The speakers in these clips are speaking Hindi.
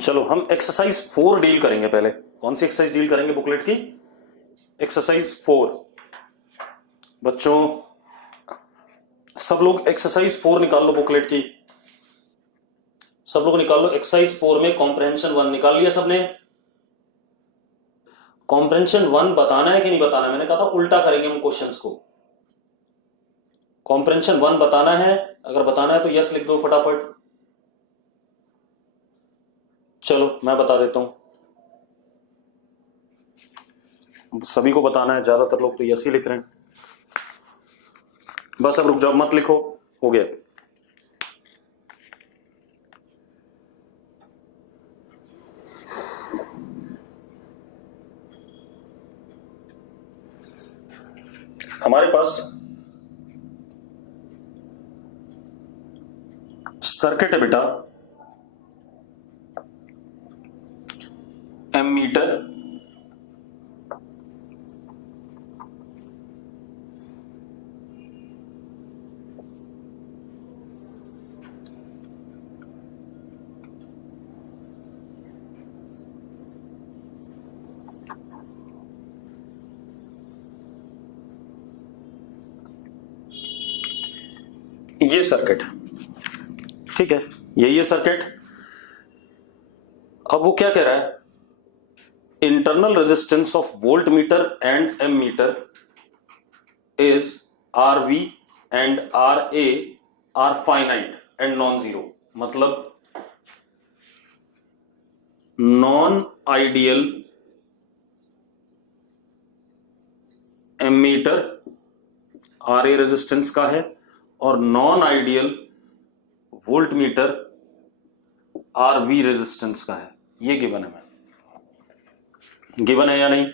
चलो हम एक्सरसाइज 4 डील करेंगे। पहले कौन सी एक्सरसाइज डील करेंगे बुकलेट की? एक्सरसाइज 4। बच्चों सब लोग एक्सरसाइज 4 निकाल लो बुकलेट की। सब लोग निकाल लो। एक्सरसाइज 4 में कॉम्प्रहेंशन 1 निकाल लिया सबने? कॉम्प्रहेंशन 1 बताना है कि नहीं बताना? मैंने कहा था उल्टा करेंगे हम क्वेश्चंस को। कॉम्प्रहेंशन 1 बताना है? अगर बताना है तो यस लिख दो फटाफट। चलो मैं बता देता हूं। सभी को बताना है, ज्यादातर लोग तो यस ही लिख रहे हैं। बस अब रुक जाओ, मत लिखो, हो गया। हमारे पास सर्किट है बेटा, एमीटर, ये सर्किट, ठीक है, यही है सर्किट। अब वो क्या कह रहा है? Internal resistance of voltmeter and ammeter is R V and R A are finite and non zero. मतलब non ideal ammeter R A resistance का है और non ideal voltmeter R V resistance का है। ये गिवन है। मैं गिवन है या नहीं?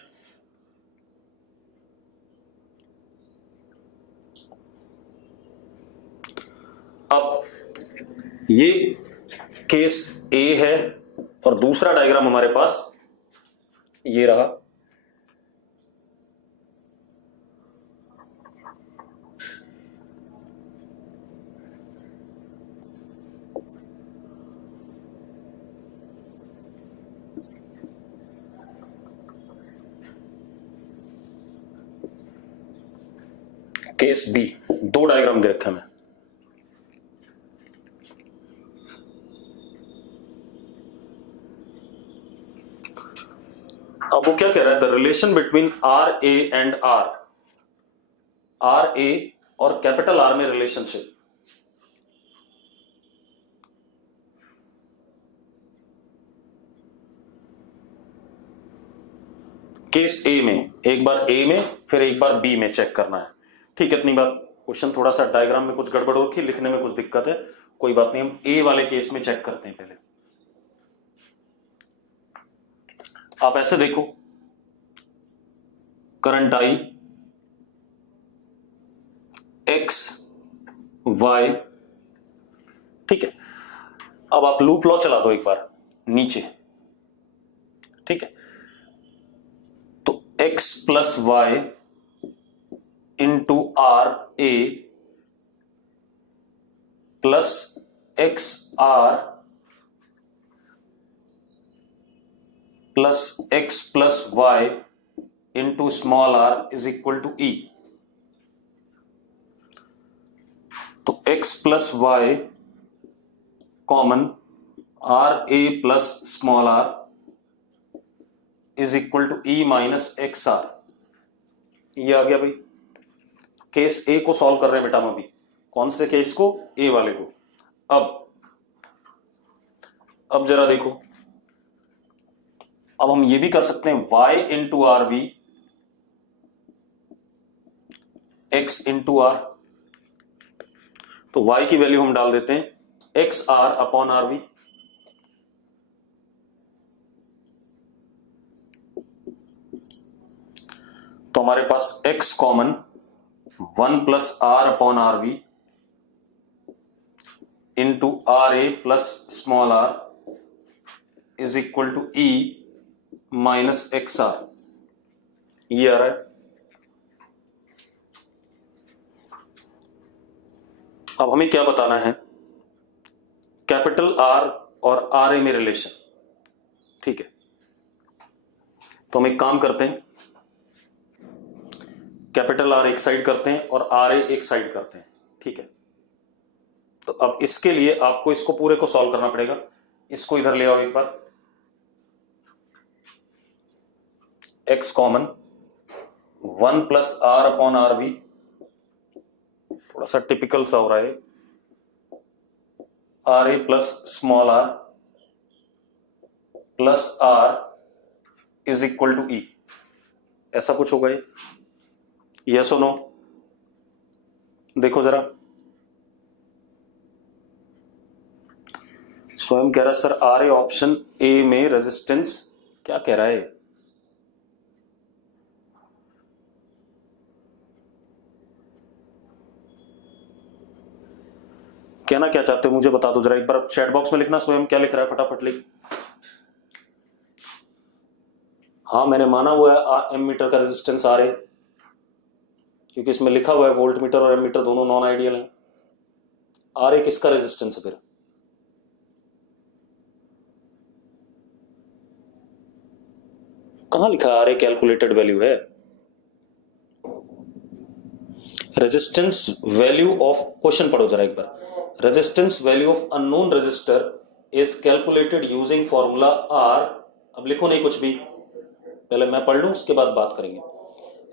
अब ये केस ए है और दूसरा डायग्राम हमारे पास ये रहा। केस बी, 2 डायग्राम दे रखे मैं। अब वो क्या कह रहा है? The relation between R A and R A और कैपिटल आर में रिलेशनशिप। केस ए में, एक बार ए में फिर एक बार बी में चेक करना है। ठीक है, इतनी बात। क्वेश्चन थोड़ा सा डायग्राम में कुछ गड़बड़ हो रखी, लिखने में कुछ दिक्कत है, कोई बात नहीं। हम ए वाले केस में चेक करते हैं। पहले आप ऐसे देखो, करंट आई एक्स वाई, ठीक है। अब आप लूप लॉ चला दो एक बार नीचे, ठीक है। तो x plus y into R A plus x R plus x plus y into small R is equal to E. तो x plus y common, R A plus small R is equal to E minus x R. ये आ गया भाई। केस ए को सॉल्व कर रहे हैं बेटा हम अभी। कौन से केस को? ए वाले को। अब जरा देखो, अब हम ये भी कर सकते हैं y into R V x into R. तो y की वैल्यू हम डाल देते हैं x R upon R V. तो हमारे पास x common 1 plus R upon R V into R A plus small R is equal to E minus x R. ये आ रहा है। अब हमें क्या बताना है? कैपिटल आर और आर ए में रिलेशन। ठीक है, तो हम एक काम करते हैं, कैपिटल आर एक साइड करते हैं और आर ए एक साइड करते हैं, ठीक है। तो अब इसके लिए आपको इसको पूरे को सॉल्व करना पड़ेगा। इसको इधर ले आओ एक बार, x common 1 plus R upon R B, थोड़ा सा टिपिकल सा हो रहा है, R A plus small R plus R is equal to E, ऐसा कुछ होगा ये, यस और नो? देखो जरा, स्वयं कह रहा sir R A option A में रेजिस्टेंस, क्या कह रहा है? कहना क्या चाहते हो मुझे बता दो जरा, एक बार चैट बॉक्स में लिखना स्वयं क्या लिख रहा है, फटाफट लिख। हाँ मैंने माना हुआ है एम मीटर का रेजिस्टेंस आर ए, क्योंकि इसमें लिखा हुआ है वोल्ट मीटर और एम मीटर दोनों नॉन आइडियल हैं। आर ए किसका रेजिस्टेंस है फिर? कहां लिखा आर ए कैलकुलेटेड वैल्यू है? रेजिस्टेंस वैल्यू ऑफ, क्वेश्चन पढ़ो जरा एक बार, resistance value of unknown resistor is calculated using formula R, अब लिखो नहीं कुछ भी, पहले मैं पढ़ लूं उसके बाद बात करेंगे।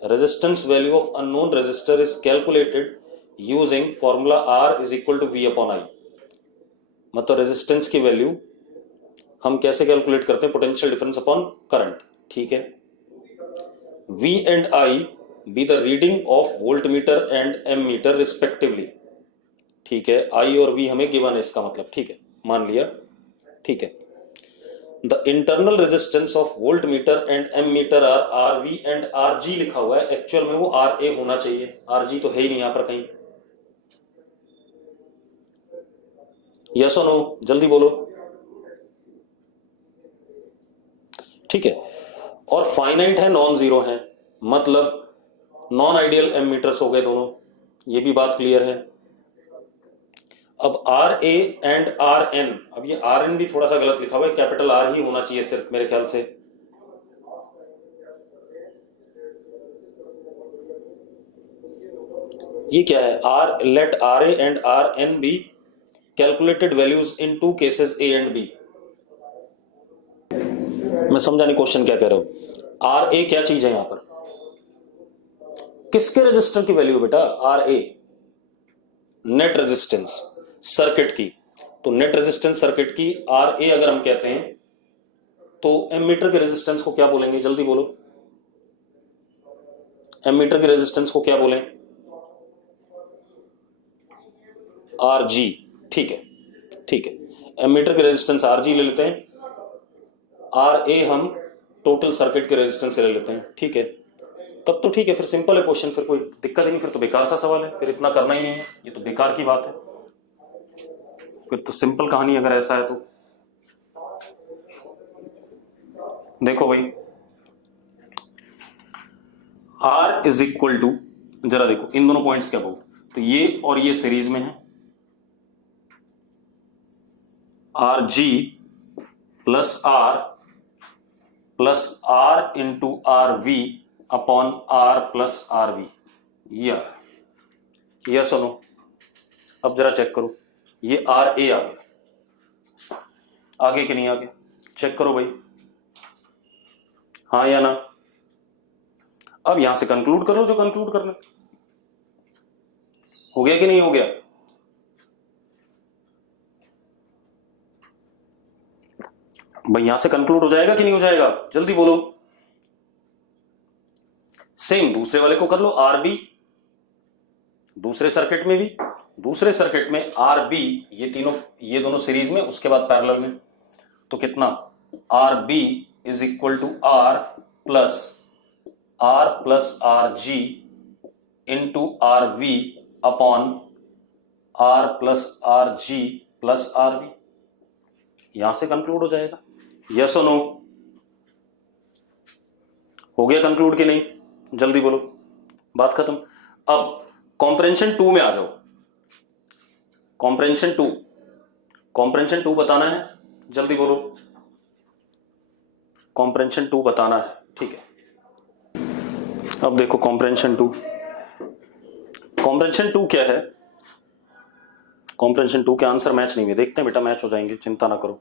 Resistance value of unknown resistor is calculated using formula R is equal to V upon I. मतलब रेजिस्टेंस की वैल्यू हम कैसे कैलकुलेट करते हैं? पोटेंशियल डिफरेंस अपॉन करंट, ठीक है। V and I be the reading of voltmeter and ammeter respectively, ठीक है। आई और वी हमें गिवन है इसका मतलब, ठीक है, मान लिया, ठीक है। The internal resistance of voltmeter and ammeter are R V and R G लिखा हुआ है, एक्चुअल में वो आर ए होना चाहिए, आर जी तो है ही नहीं यहां पर कहीं। यस और नो, जल्दी बोलो, ठीक है। और फाइनाइट है, नॉन जीरो है, मतलब नॉन आइडियल एम मीटर्स हो गए दोनों, ये भी बात क्लियर है। अब R A and R N, अब ये आर एन भी थोड़ा सा गलत लिखा हुआ है, कैपिटल आर ही होना चाहिए सिर्फ मेरे ख्याल से। ये क्या है? R, let R A and R N be calculated values in two cases A and B. मैं समझा नहीं क्वेश्चन क्या कह रहे हो। आर ए क्या चीज है यहां पर? किसके रेजिस्टर की वैल्यू बेटा? R A net resistance circuit की, तो नेट रेजिस्टेंस सर्किट की आर ए अगर हम कहते हैं तो एम मीटर के रेजिस्टेंस को क्या बोलेंगे? जल्दी बोलो, एम मीटर के रेजिस्टेंस को क्या बोलें? आर जी, ठीक है, ठीक है। एम मीटर के रेजिस्टेंस आर जी ले लेते हैं, आर ए हम टोटल सर्किट के रेजिस्टेंस से ले लेते हैं, ठीक है। तब तो ठीक है, फिर सिंपल है क्वेश्चन, फिर कोई दिक्कत ही नहीं, फिर तो बेकार सा सवाल है, फिर इतना करना ही नहीं है, ये तो बेकार की बात है, फिर तो सिंपल कहानी अगर ऐसा है तो। देखो भाई, R इज इक्वल टू, जरा देखो इन दोनों पॉइंट्स क्या बोल, तो ये और ये सीरीज में है, R G plus R into R V upon R plus R V, यह सुनो। अब जरा चेक करो, ये आर ए आ गया, आगे कि नहीं आ गया? चेक करो भाई, हाँ या ना? अब यहां से कंक्लूड करो जो कंक्लूड करना, हो गया कि नहीं हो गया? भाई यहां से कंक्लूड हो जाएगा कि नहीं हो जाएगा? जल्दी बोलो। सेम दूसरे वाले को कर लो, आर बी, दूसरे सर्किट में भी, दूसरे सर्किट में आर बी, ये तीनों, ये दोनों सीरीज में, उसके बाद पैरेलल में, तो कितना? R B is equal to R plus R G into R V upon R plus R G plus R B, यहां से कंक्लूड हो जाएगा। यस और नो? हो गया कंक्लूड कि नहीं? जल्दी बोलो, बात खत्म। अब कॉम्प्रेंशन 2 में आ जाओ, कॉम्प्रेंशन 2 बताना है, जल्दी बोलो। कॉम्प्रेंशन 2 बताना है, ठीक है। अब देखो कॉम्प्रेंशन 2, कॉम्प्रेंशन 2 क्या है? कॉम्प्रेंशन 2 के आंसर मैच नहीं हुए, देखते हैं बेटा, मैच हो जाएंगे, चिंता ना करो।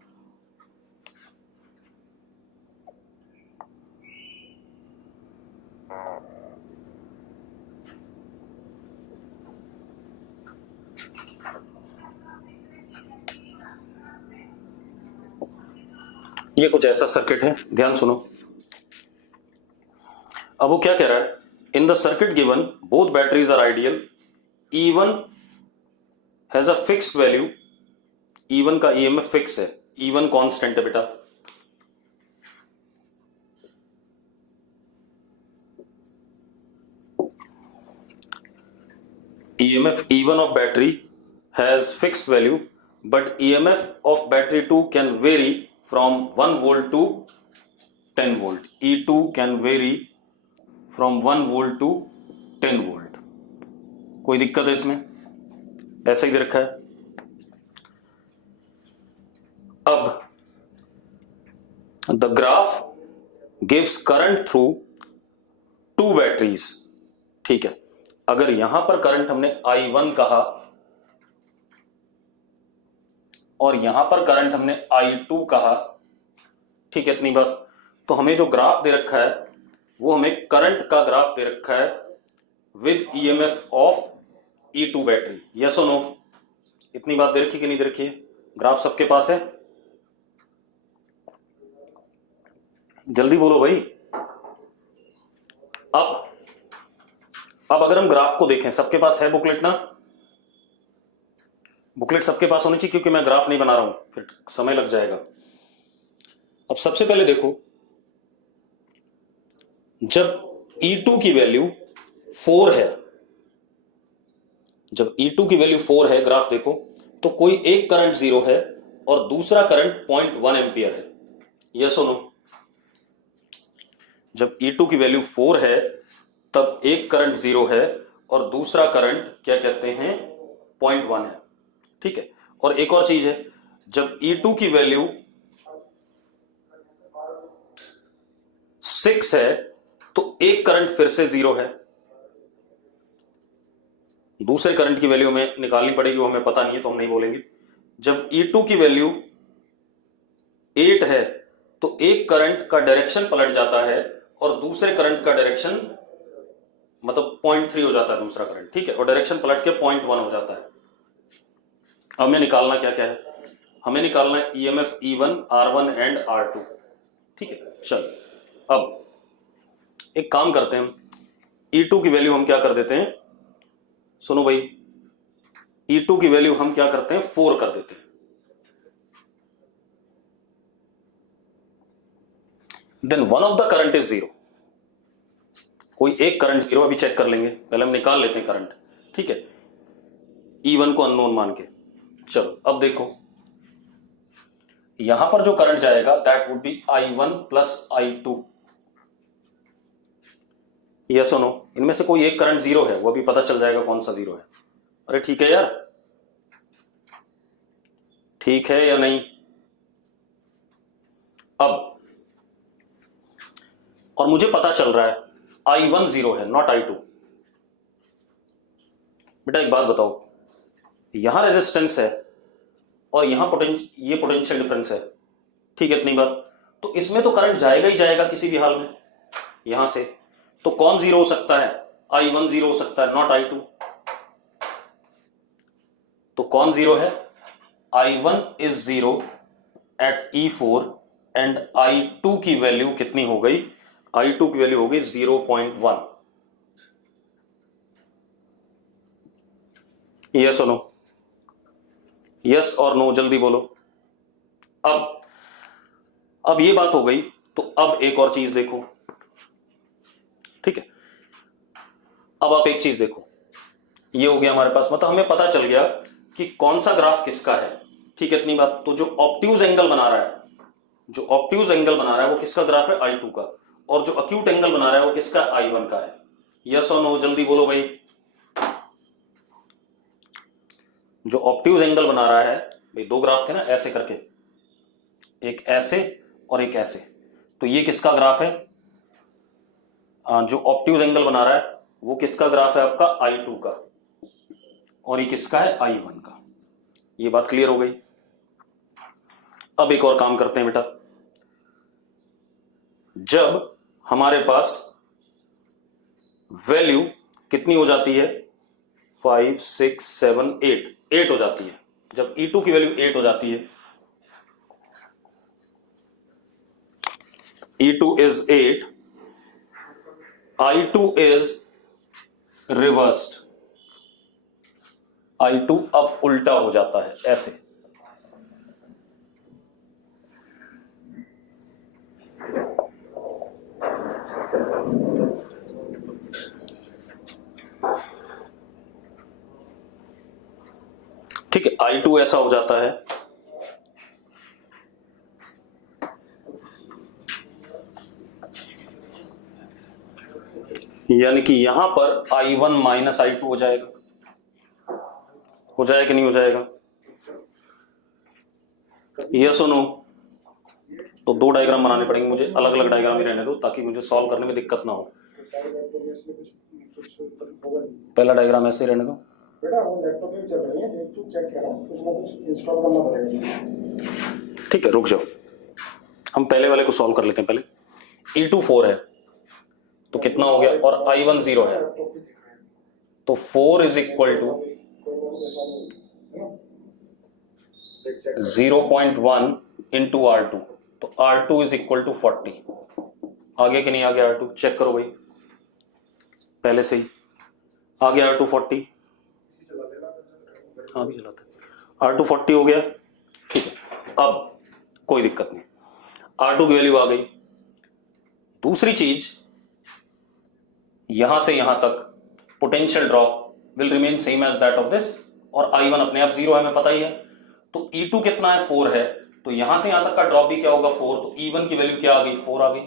ये कुछ ऐसा सर्किट है, ध्यान सुनो। अब वो क्या कह रहा है? In the circuit given both batteries are ideal, E1 has a fixed value, E1 का EMF फिक्स है, E1 कांस्टेंट है बेटा। EMF E1 of battery has fixed value, but EMF of battery 2 can vary from 1 volt to 10 volt. E2 can vary from 1 volt to 10 volt. कोई दिक्कत है इसमें? ऐसा ही दे रखा है। अब the graph gives current through 2 batteries, ठीक है। अगर यहां पर करंट हमने I1 कहा और यहां पर करंट हमने I2 कहा, ठीक है, इतनी बात। तो हमें जो ग्राफ दे रखा है वो हमें करंट का ग्राफ दे रखा है with EMF of E2 battery, yes और नो? इतनी बात दे रखी कि नहीं दे रखी है? ग्राफ सबके पास है? जल्दी बोलो भाई। अब अगर हम ग्राफ को देखें, सबके पास है बुकलेट ना? बुकलेट सबके पास होनी चाहिए, क्योंकि मैं ग्राफ नहीं बना रहा हूं, फिर समय लग जाएगा। अब सबसे पहले देखो, जब E2 की वैल्यू 4 है, जब E2 की वैल्यू 4 है, ग्राफ देखो, तो कोई एक करंट 0 है और दूसरा करंट 0.1 एम्पियर है, यस और नो? जब E2 की वैल्यू 4 है तब एक करंट 0 है और दूसरा करंट क्या कहते हैं, 0.1 है, ठीक है। और एक और चीज है, जब E2 की वैल्यू 6 है तो एक करंट फिर से 0 है, दूसरे करंट की वैल्यू हमें निकालनी पड़ेगी, वो हमें पता नहीं है तो हम नहीं बोलेंगे। जब E2 की वैल्यू 8 है तो एक करंट का डायरेक्शन पलट जाता है और दूसरे करंट का डायरेक्शन मतलब 0.3 हो जाता है दूसरा करंट, ठीक है, और डायरेक्शन पलट के 0.1 हो जाता है। हमें निकालना क्या क्या है? हमें निकालना है EMF E1, R1 and R2, ठीक है। चल अब एक काम करते हैं, E2 की वैल्यू हम क्या कर देते हैं, सुनो भाई, E2 की वैल्यू हम क्या करते हैं, 4 कर देते हैं। Then one of the current is 0, कोई एक करंट 0, अभी चेक कर लेंगे, पहले हम निकाल लेते हैं करंट, ठीक है, E1 को अननोन मान के। चलो अब देखो, यहां पर जो करंट जाएगा that would be I1 plus I2, yes और नो? इनमें से कोई एक करंट 0 है, वो भी पता चल जाएगा कौन सा 0 है। अरे ठीक है यार, ठीक है या नहीं? अब और मुझे पता चल रहा है I1 0 है, नॉट I2। बेटा एक बात बताओ, यहां रेजिस्टेंस है और यहां ये पोटेंशियल डिफरेंस है, ठीक है, इतनी बात। तो इसमें तो करंट जाएगा ही जाएगा किसी भी हाल में यहां से, तो कौन 0 हो सकता है? I1 0 हो सकता है, नॉट I2। तो कौन 0 है? I1 is 0 eight E4 and I2 की वैल्यू कितनी हो गई? I2 की वैल्यू हो गई 0.1, यस और नो? यस और नो, जल्दी बोलो। अब ये बात हो गई, तो अब एक और चीज देखो, ठीक है। अब आप एक चीज देखो, ये हो गया हमारे पास, मतलब हमें पता चल गया कि कौन सा ग्राफ किसका है, ठीक है, इतनी बात। तो जो ऑब्ट्यूज एंगल बना रहा है, जो ऑब्ट्यूज एंगल बना रहा है वो किसका ग्राफ है? I2 का। और जो अक्यूट एंगल बना रहा है वो किसका? I1 का है, यस और नो? जल्दी बोलो भाई। जो ऑब्ट्यूज एंगल बना रहा है, भाई दो ग्राफ थे ना ऐसे करके, एक ऐसे और एक ऐसे, तो ये किसका ग्राफ है? जो ऑब्ट्यूज एंगल बना रहा है वो किसका ग्राफ है? आपका I2 का, और ये किसका है? I1 का। ये बात क्लियर हो गई। अब एक और काम करते हैं बेटा, जब हमारे पास वैल्यू कितनी हो जाती है? 5, 6, 7, 8 हो जाती है। जब E2 की वैल्यू 8 हो जाती है, E2 is 8, I2 is reversed, I2 अब उल्टा हो जाता है ऐसे। ठीक है, I2 ऐसा हो जाता है, यानी कि यहां पर I1 माइनस I2 हो जाएगा। हो जाएगा कि नहीं हो जाएगा? ये सुनो, तो दो डायग्राम बनाने पड़ेंगे मुझे, अलग अलग डायग्राम ही रहने दो ताकि मुझे सॉल्व करने में दिक्कत ना हो। पहला डायग्राम ऐसे रहने दो। ठीक है, रुक जाओ, हम पहले वाले को सॉल्व कर लेते हैं पहले। E2 4 है तो कितना हो गया? और I1 0 है, तो 4 is equal to 0.1 into R2, तो R2 इज इक्वल टू 40। आगे कि नहीं आ गया R2? चेक करो भाई, पहले से ही आ गया R2 40। हाँ भी चलाता है। R2 40 हो गया, ठीक है, अब कोई दिक्कत नहीं, R2 की वैल्यू आ गई। दूसरी चीज, यहां से यहां तक potential drop will remain same as that of this, और I1 अपने आप 0 है, हमें पता ही है। तो E2 कितना है? 4 है, तो यहां से यहां तक का ड्रॉप भी क्या होगा? 4। तो E1 की वैल्यू क्या आ गई? 4 आ गई।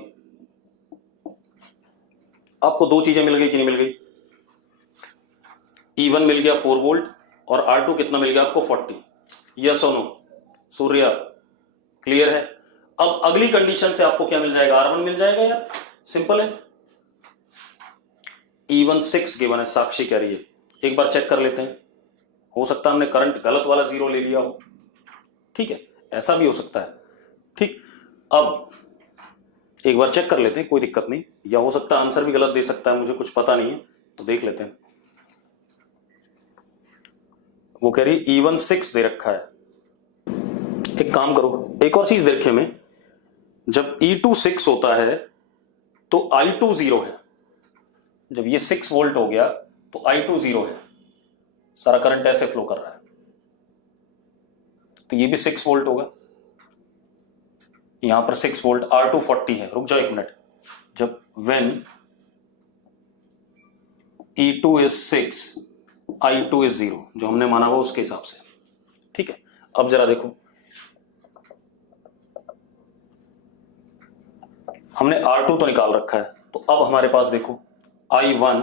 आपको दो चीजें मिल गई कि नहीं मिल गई? E1 मिल गया 4 वोल्ट, और R2 कितना मिल गया आपको? 40। यस और नो? सूर्या क्लियर है? अब अगली कंडीशन से आपको क्या मिल जाएगा? R1 मिल जाएगा यार, सिंपल है। E1 6 गिवन है, साक्षी कह रही है। एक बार चेक कर लेते हैं, हो सकता है हमने करंट गलत वाला 0 ले लिया हो, ठीक है, ऐसा भी हो सकता है। ठीक, अब एक बार चेक कर लेते हैं, कोई दिक्कत नहीं, या हो सकता है आंसर भी गलत दे सकता है, मुझे कुछ पता नहीं है, तो देख लेते हैं। वो कह रही E1 6 दे रखा है। एक काम करो, एक और चीज देखे में, जब E2 6 होता है तो I2 0 है। जब ये 6 वोल्ट हो गया तो I2 0 है, सारा करंट ऐसे फ्लो कर रहा है, तो ये भी 6 वोल्ट होगा। यहां पर 6 वोल्ट, R2 40 है। रुक जाओ एक मिनट, जब when E2 is 6, I2 is 0, जो हमने माना हुआ उसके हिसाब से, ठीक है। अब जरा देखो, हमने R2 तो निकाल रखा है, तो अब हमारे पास देखो I1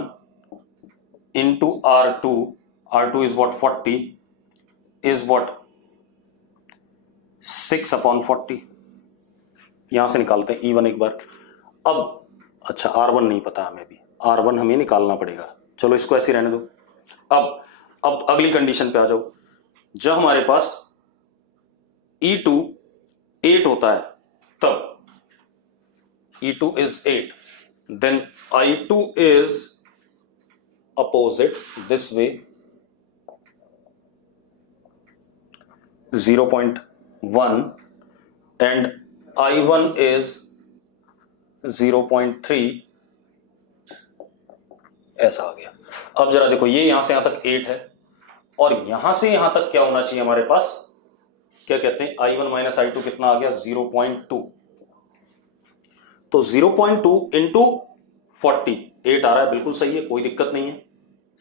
into R2, R2 is what? 40 is what? 6/40। यहां से निकालते हैं E1 एक बार। अब अच्छा, R1 नहीं पता हमें भी, R1 हमें निकालना पड़ेगा, चलो इसको ऐसे रहने दो। अब अगली कंडीशन पे आ जाओ, जब हमारे पास E2 8 होता है, तब E2 is 8, then I2 is opposite this way, 0.1, and I1 is 0.3, ऐसा आ गया। अब जरा देखो, ये यहां से यहां तक 8 है, और यहां से यहां तक क्या होना चाहिए हमारे पास? क्या कहते हैं? I1 माइनस I2 कितना आ गया? 0.2। तो 0.2 इंटू 40, 8 आ रहा है, बिल्कुल सही है, कोई दिक्कत नहीं है,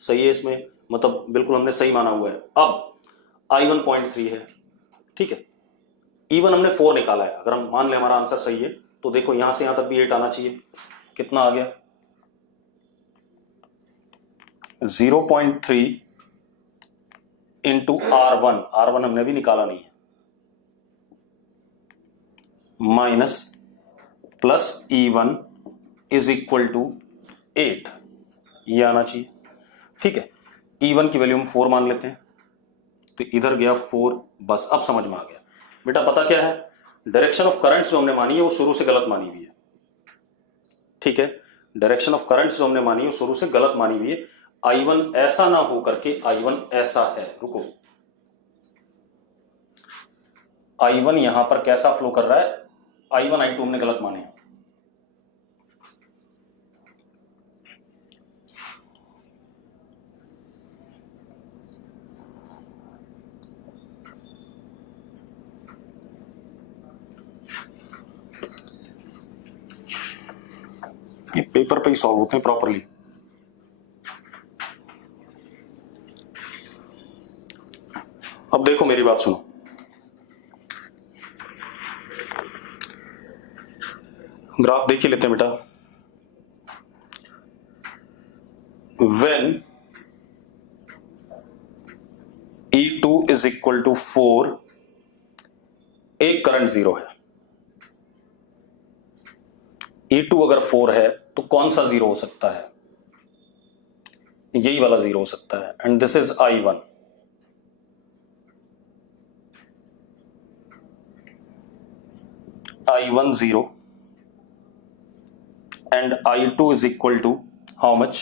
सही है इसमें, मतलब बिल्कुल हमने सही माना हुआ है। अब I1 0.3 है, ठीक है, E1 हमने 4 निकाला है। अगर हम मान लें हमारा आंसर सही है, तो देखो यहां से यहां तक भी 8 आना चाहिए, कितना आ गया? 0.3 इंटू R1, R1 हमने भी निकाला नहीं है, minus plus E1 is equal to 8, ये आना चाहिए। ठीक है, E1 की वैल्यू हम 4 मान लेते हैं, तो इधर गया 4, बस अब समझ में आ गया। बेटा पता क्या है, डायरेक्शन ऑफ करंट जो हमने मानी है वो शुरू से गलत मानी हुई है। ठीक है, डायरेक्शन ऑफ करंट जो हमने मानी है वो शुरू से गलत मानी हुई है। I1 ऐसा ना हो करके I1 ऐसा है, रुको, I1 यहां पर कैसा फ्लो कर रहा है, I1 I2 हमने गलत माने। ये पेपर पे ही सॉल्व होते हैं प्रॉपरली। अब देखो मेरी बात सुनो, ग्राफ देख ही लेते हैं बेटा। When E2 is equal to 4, एक करंट 0 है। E2 अगर 4 है तो कौन सा 0 हो सकता है, यही वाला 0 हो सकता है, and this is I1। I1 0 and I2 is equal to how much?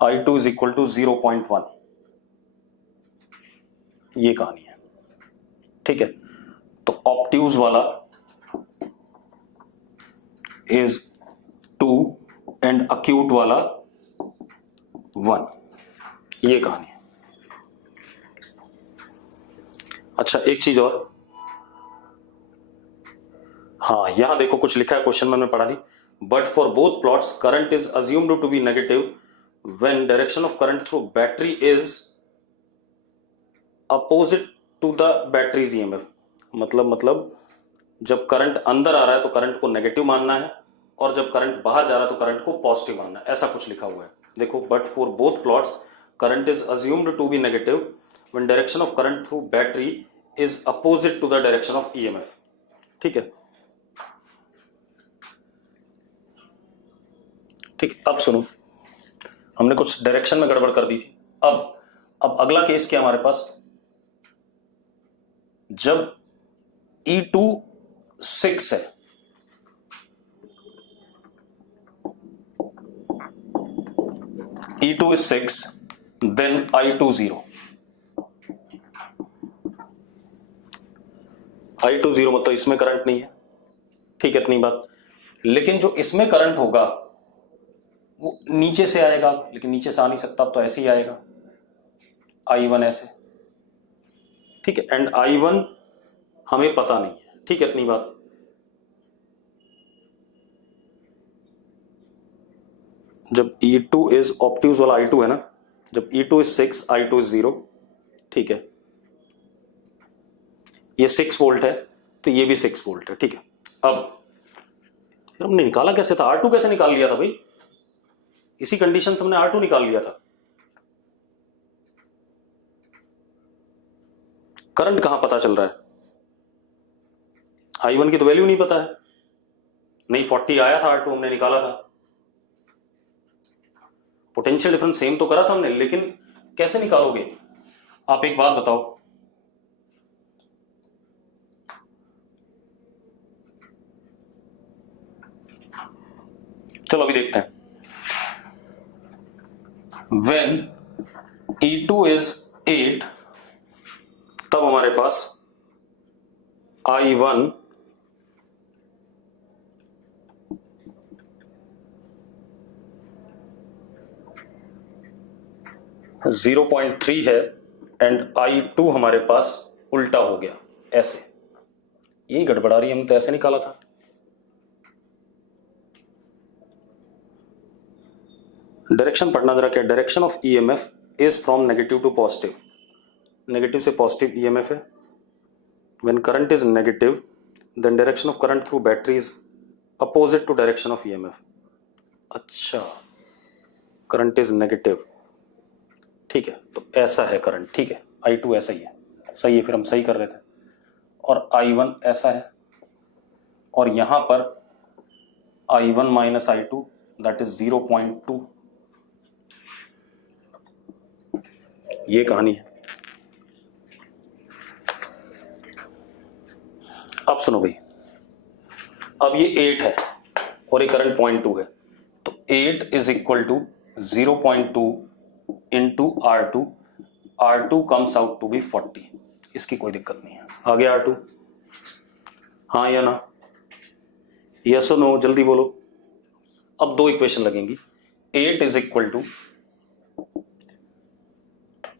I2 is equal to 0.1, ये कहानी है। ठीक है, तो ऑब्ट्यूज वाला is 2 and acute वाला 1, ये कहानी है। अच्छा एक चीज और, हाँ यहां देखो कुछ लिखा है क्वेश्चन में पढ़ा दी, but for both plots current is assumed to be negative when direction of current through battery is opposite to the battery's EMF. मतलब जब करंट अंदर आ रहा है तो करंट को नेगेटिव मानना है, और जब करंट बाहर जा रहा है तो करंट को पॉजिटिव मानना है, ऐसा कुछ लिखा हुआ है। देखो, but for both plots current is assumed to be negative when direction of current through battery is opposite to the direction of EMF. ठीक है, ठीक, अब सुनो, हमने कुछ डायरेक्शन में गड़बड़ कर दी थी। अब अगला केस क्या हमारे पास, जब E2 6 है, E2 is 6, then I2 0। I2 0 मतलब इसमें करंट नहीं है, ठीक है, इतनी बात। लेकिन जो इसमें करंट होगा वो नीचे से आएगा, लेकिन नीचे से आ नहीं सकता, तो ऐसे ही आएगा, I1 ऐसे। ठीक है, एंड I1 हमें पता नहीं है, ठीक है, इतनी बात। जब E2 इज ऑब्ट्यूज वाला I2 है ना, जब E2 इज 6, I2 इज 0। ठीक है, ये 6 वोल्ट है तो ये भी 6 वोल्ट है। ठीक है, अब हमने निकाला कैसे था, R2 कैसे निकाल लिया था भाई, इसी कंडीशन से हमने R2 निकाल लिया था। करंट कहां पता चल रहा है, I1 की तो वैल्यू नहीं पता है, नहीं 40 आया था R2 हमने निकाला था, पोटेंशियल डिफरेंस सेम तो करा था हमने, लेकिन कैसे निकालोगे आप, एक बात बताओ। चलो अभी देखते हैं। When E2 is 8, तब हमारे पास I1 0.3 है, एंड I2 हमारे पास उल्टा हो गया, ऐसे। यही गड़बड़ा रही है, हमने तो ऐसे निकाला था। डायरेक्शन पढ़ना जरा, क्या direction of EMF is from negative to positive, negative से पॉजिटिव ईएमएफ है। When current is negative then direction of current through battery is opposite to direction of EMF. अच्छा, करंट इज नेगेटिव, ठीक है, तो ऐसा है करंट। ठीक है, I2 ऐसा ही है, सही है, फिर हम सही कर रहे थे। और I1 ऐसा है और यहां पर I1 minus I2 that is 0.2। ये कहानी है। अब सुनो भाई, अब ये 8 है और ये करंट 0.2 है, तो 8 is equal to 0.2 into R2। R2 comes out to be 40। इसकी कोई दिक्कत नहीं है। आ गया R2? हाँ या ना? यस और नो? जल्दी बोलो। अब दो इक्वेशन लगेंगी। 8 इज इक्वल टू,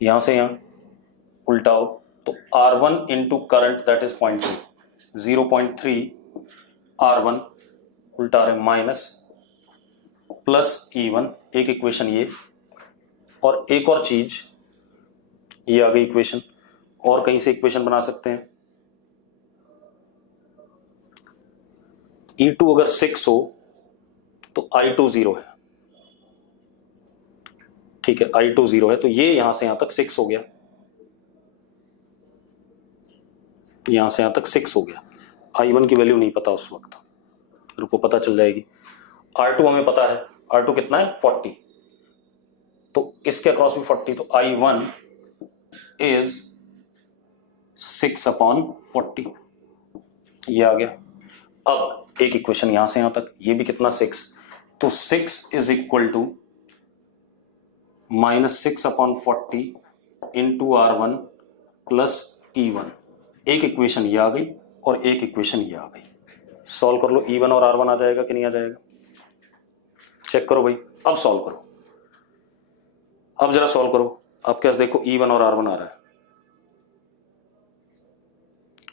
यहां से यहां उल्टाओ तो R1 into current that is 0.2, 0.3 R1 उल्टा रहे माइनस प्लस E1। एक इक्वेशन ये, और एक और चीज ये आ गई इक्वेशन। और कहीं से इक्वेशन बना सकते हैं। E2 अगर 6 हो तो I2 0 है। ठीक है, I2 0 है, तो ये यहां से यहां तक 6 हो गया, यहां से यहां तक 6 हो गया। I1 की वैल्यू नहीं पता उस वक्त, रुको पता चल जाएगी। R2 हमें पता है, R2 कितना है 40, तो इसके अक्रॉस भी 40, तो I1 इज 6/40। ये आ गया। अब एक इक्वेशन यहां से यहां तक, ये भी कितना 6, तो 6 is equal to minus 6/40 into R1 plus E1। एक इक्वेशन ये आ गई और एक इक्वेशन ये आ गई। सॉल्व कर लो, E1 और R1 आ जाएगा कि नहीं आ जाएगा? चेक करो भाई, अब सॉल्व करो। अब जरा सॉल्व करो। अब कैसे देखो E1 और R1 आ रहा है।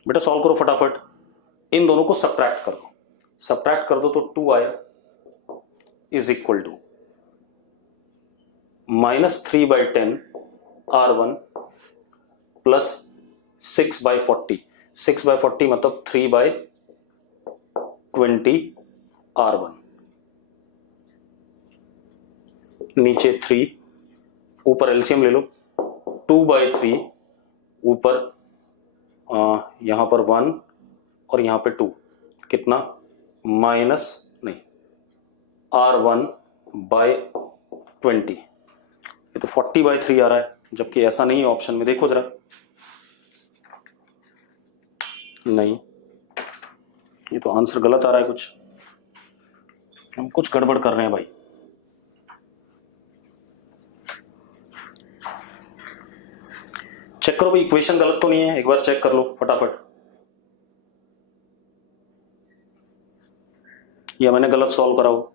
बेटा सॉल्व करो फटाफट, इन दोनों को सब्ट्रैक्ट कर दो। सब्ट्रैक्ट कर दो तो 2 आया, is equal to -3/10 R1 plus 6/40। 6/40 मतलब 3/20 R1। नीचे 3, ऊपर एलसीएम ले लो, 2/3, ऊपर यहां पर 1 और यहां पे 2, कितना माइनस नहीं R1/20। ये तो 40/3 आ रहा है, जबकि ऐसा नहीं है ऑप्शन में। देखो जरा, नहीं ये तो आंसर गलत आ रहा है। कुछ हम कुछ गड़बड़ कर रहे हैं भाई। चेक करो भाई, इक्वेशन गलत तो नहीं है, एक बार चेक कर लो फटाफट। या मैंने गलत सॉल्व करा हो।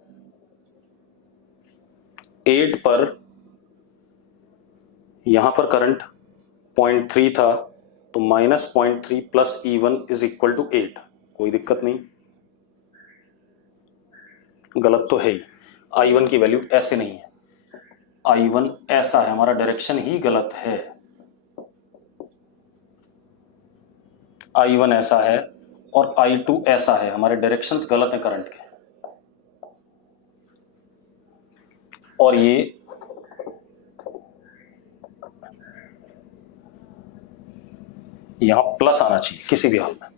8 पर यहां पर करंट 0.3 था, तो -0.3 plus E1 is equal to 8। कोई दिक्कत नहीं, गलत तो है ही। I1 की वैल्यू ऐसे नहीं है, I1 ऐसा है, हमारा डायरेक्शन ही गलत है। I1 ऐसा है और I2 ऐसा है, हमारे डायरेक्शंस गलत हैं करंट के। और ये यहां प्लस आना चाहिए किसी भी हाल में।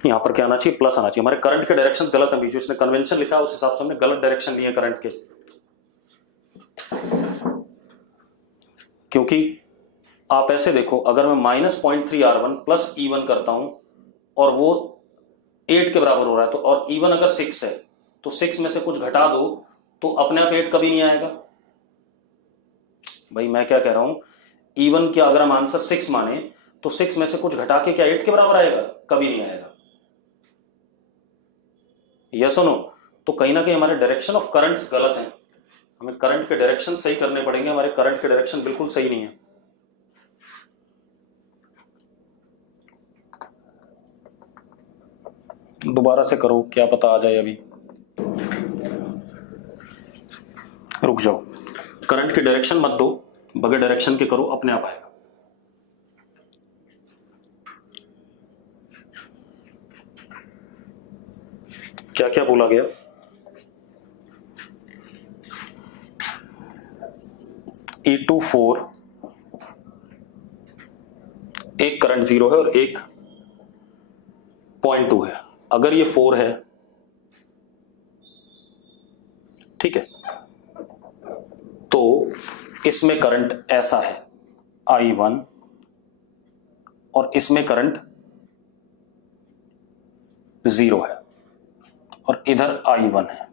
यहां पर क्या आना चाहिए? प्लस आना चाहिए। हमारे करंट के डायरेक्शंस गलत हैं, बीच में इसने कन्वेंशन लिखा है, उस हिसाब से हमने गलत डायरेक्शन लिए करंट के। क्योंकि आप ऐसे देखो, अगर मैं -0.3 R1 प्लस E1 करता हूं और वो 8 के बराबर हो रहा है, तो और E1 अगर 6 है, तो 6 में से कुछ घटा दो तो अपने आप 8 कभी नहीं आएगा। भाई मैं क्या कह रहा हूं, E1 क्या अगर हम आंसर 6 माने तो 6 में से कुछ घटा के क्या 8 के बराबर आएगा? कभी नहीं आएगा। यस और नो? तो कहीं ना कहीं हमारे डायरेक्शन ऑफ करंट्स गलत हैं, हमें करंट के डायरेक्शन सही करने पड़ेंगे। हमारे करंट के डायरेक्शन बिल्कुल सही नहीं है। दोबारा से करो, क्या पता आ जाए। अभी रुक जाओ, करंट के डायरेक्शन मत दो, बगैर डायरेक्शन के करो, अपने आप आएगा। क्या क्या बोला गया? E2 4, एक करंट 0 है और एक 0.2 है। अगर ये 4 है, ठीक है, तो इसमें करंट ऐसा है I1 और इसमें करंट 0 है और इधर I1 है।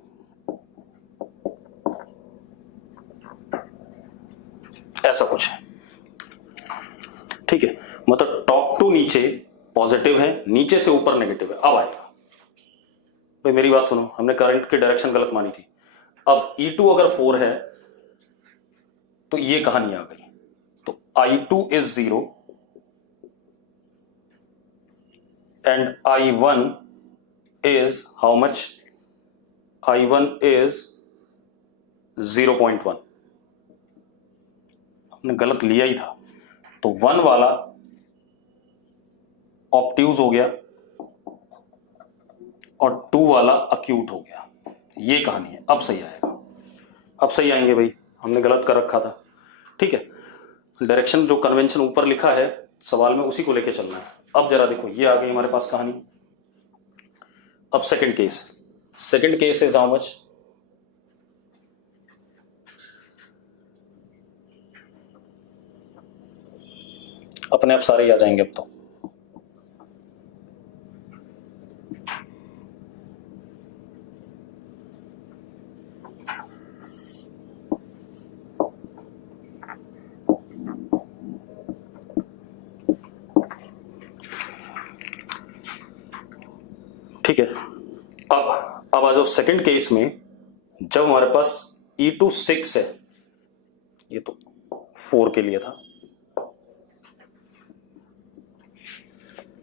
ऐसा कुछ है, ठीक है। मतलब टॉप टू नीचे पॉजिटिव है, नीचे से ऊपर नेगेटिव है। अब आएगा भाई, मेरी बात सुनो, हमने करंट की डायरेक्शन गलत मानी थी। अब E2 अगर 4 है तो ये कहानी आ गई। तो I2 is 0 and I1 is how much? I1 is 0.1। हमने गलत लिया ही था, तो 1 वाला ऑब्ट्यूज हो गया और 2 वाला अक्यूट हो गया। ये कहानी है। अब सही आएगा, अब सही आएंगे भाई, हमने गलत कर रखा था, ठीक है। डायरेक्शन जो कन्वेंशन ऊपर लिखा है सवाल में उसी को लेके चलना है। अब जरा देखो, ये आ गई हमारे पास कहानी। अब second case is how much? अपने आप सारे ही आ जाएंगे अब तो। ठीक है, अब आ जाओ सेकंड केस में। जब हमारे पास E2 6 है, ये तो 4 के लिए था,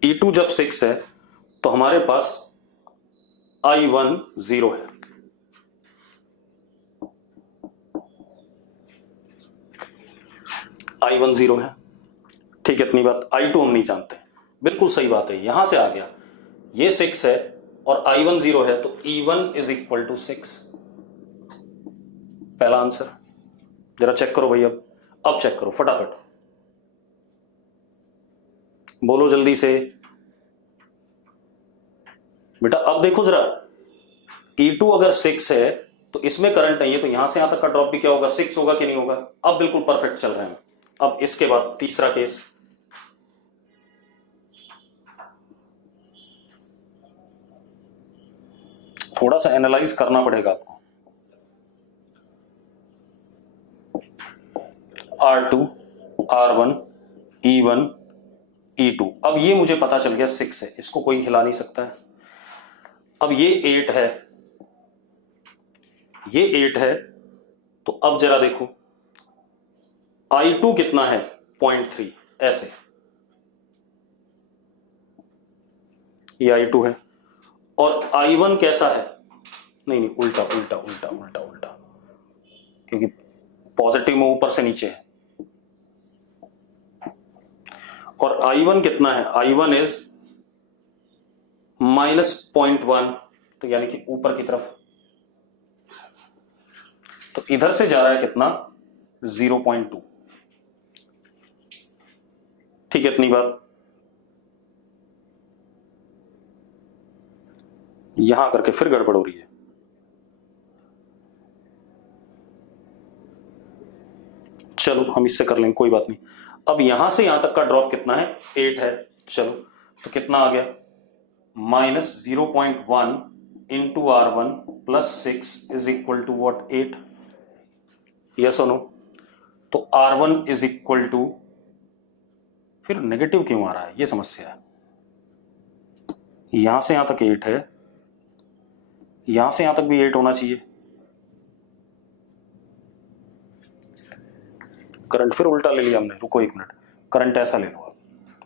E2 जब 6 है तो हमारे पास I1 0 है। I1 0 है, ठीक है, इतनी बात। I2 हम नहीं जानते, बिल्कुल सही बात है, यहां से आ गया। ये 6 है और I1 0 है, तो E1 इज इक्वल टू 6। पहला आंसर। जरा चेक करो भाई, अब चेक करो फटाफट, बोलो जल्दी से बेटा। अब देखो जरा, E2 अगर 6 है तो इसमें करंट नहीं है, तो यहां से यहां तक का ड्रॉप भी क्या होगा? 6 होगा कि नहीं होगा? अब बिल्कुल परफेक्ट चल रहे हैं। अब इसके बाद तीसरा केस, थोड़ा सा एनालाइज करना पड़ेगा आपको। R2, R1, E1, E2। अब ये मुझे पता चल गया 6 है, इसको कोई हिला नहीं सकता है। अब ये 8 है, ये 8 है, तो अब जरा देखो I2 कितना है? 0.3। ऐसे ये I2 है और I1 कैसा है? नहीं, उल्टा उल्टा उल्टा उल्टा उल्टा, क्योंकि पॉजिटिव में ऊपर से नीचे है। और I1 कितना है? I1 इज -0.1, तो यानी कि ऊपर की तरफ। तो इधर से जा रहा है कितना? 0.2। ठीक है, इतनी बात। यहां करके फिर गड़बड़ हो रही है। चलो हम इससे कर लेंगे, कोई बात नहीं। अब यहां से यहां तक का ड्रॉप कितना है? 8 है। चलो तो कितना आ गया? -0.1 into R1 plus 6 is equal to what? 8। Yes और नो? तो R1 इज इक्वल टू, फिर नेगेटिव क्यों आ रहा है, ये समस्या है। यहां से यहां तक 8 है, यहां से यहां तक भी 8 होना चाहिए। करंट फिर उल्टा ले लिया हमने, रुको एक मिनट। करंट ऐसा ले लो आप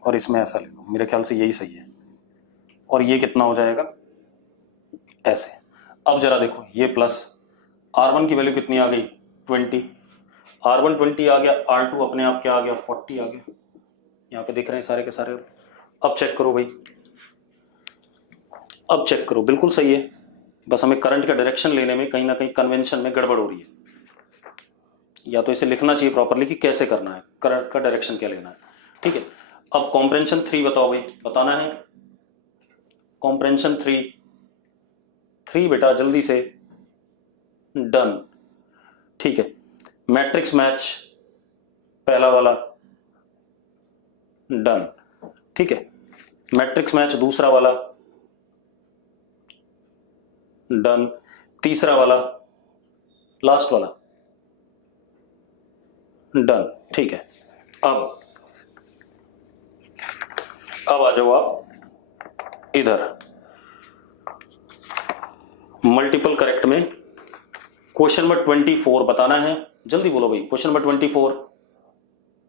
और इसमें ऐसा ले लो, मेरे ख्याल से यही सही है। और ये कितना हो जाएगा? ऐसे। अब जरा देखो, ये प्लस R1 की वैल्यू कितनी आ गई? 20। R1 20 आ गया, R2 अपने आप क्या आ गया? 40 आ गया। यहां पे देख रहे हैं सारे के सारे। अब चेक करो भाई, अब चेक करो, बिल्कुल सही है। बस हमें करंट का डायरेक्शन लेने में कहीं ना कहीं कन्वेंशन में गड़बड़ हो रही है। या तो इसे लिखना चाहिए प्रॉपरली कि कैसे करना है, करंट का डायरेक्शन क्या लेना है। ठीक है, अब कॉम्प्रेंशन 3 बताओ भाई, बताना है। कॉम्प्रेंशन 3 3 बेटा जल्दी से, डन। ठीक है, मैट्रिक्स मैच पहला वाला, डन। ठीक है, मैट्रिक्स मैच दूसरा वाला, डन। तीसरा वाला, लास्ट वाला, डन। ठीक है, अब आ जाओ आप इधर मल्टीपल करेक्ट में। क्वेश्चन नंबर 24 बताना है, जल्दी बोलो भाई। क्वेश्चन नंबर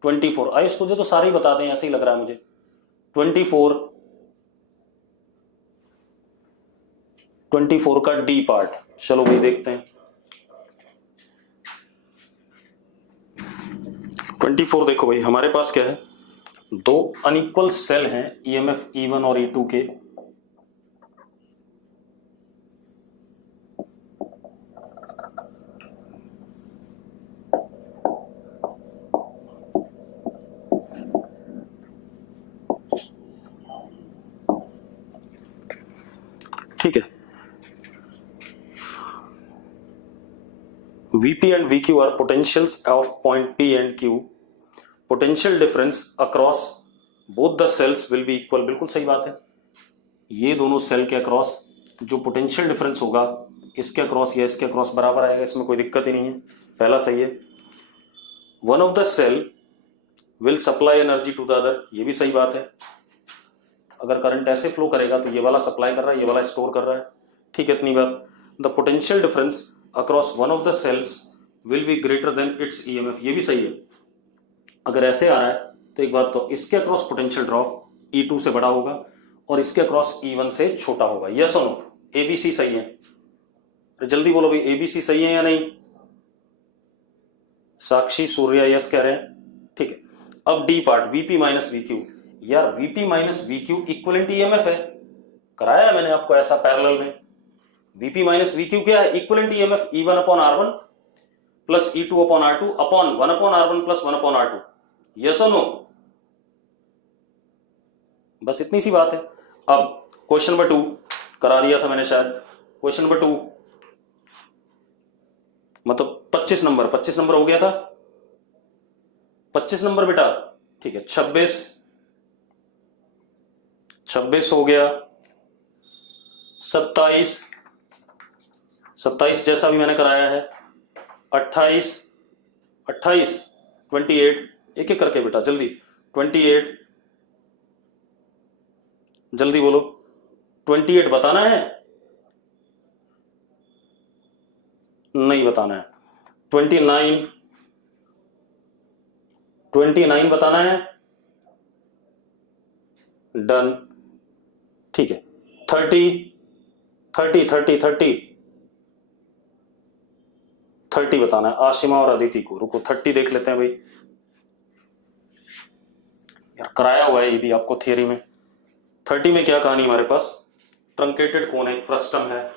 24 आयुष तुझे तो सारे ही बता दें, ऐसे ही लग रहा है मुझे। 24 का डी पार्ट, चलो भाई देखते हैं। 24 देखो भाई, हमारे पास क्या है, दो अनइक्वल सेल हैं ईएमएफ E1 और E2 के। ठीक है, VP and VQ are potentials of point P and Q. Potential difference across both the cells will be equal. बिल्कुल सही बात है, ये दोनों सेल के अक्रॉस जो पोटेंशियल डिफरेंस होगा इसके अक्रॉस या इसके अक्रॉस बराबर आएगा, इसमें कोई दिक्कत ही नहीं है, पहला सही है। One of the cell will supply energy to the other, ये भी सही बात है। अगर करंट ऐसे फ्लो करेगा तो ये वाला सप्लाई कर रहा है, ये वाला स्टोर कर रहा है। ठीक है, इतनी बात। The potential difference across one of the cells will be greater than its EMF, ये भी सही है। अगर ऐसे आ रहा है तो एक बात तो इसके अक्रॉस पोटेंशियल ड्रॉप E2 से बड़ा होगा और इसके अक्रॉस E1 से छोटा होगा। यस और नो, ABC सही है? तो जल्दी बोलो भाई, ABC सही है या नहीं? साक्षी सूर्या यस कह रहे हैं। ठीक है, अब D part, VP minus VQ। यार VP minus VQ equivalent EMF है, कराया है मैंने आपको ऐसा पैरेलल में। VP माइनस VQ क्या है? Equivalent EMF E1 upon R1 plus E2 upon R2 upon 1 upon R1 plus 1 upon R2। Yes और नो? बस इतनी सी बात है। अब क्वेश्चन नंबर 2 करा दिया था मैंने शायद। क्वेश्चन नंबर 2 मतलब 25 नंबर हो गया था, 25 नंबर बेटा। ठीक है, 26 हो गया, 27 जैसा भी मैंने कराया है, 28 28 एक एक करके बेटा जल्दी। 28 जल्दी बोलो, 28 बताना है? नहीं बताना है। 29 बताना है, डन। ठीक है, 30 बताना है आशिमा और अदिति को। रुको 30 देख लेते हैं भाई, यार कराया हुआ है ये भी आपको थियरी में। 30 में क्या कहानी हमारे पास, ट्रंकेटेड कोन है, एक फ्रस्टम है।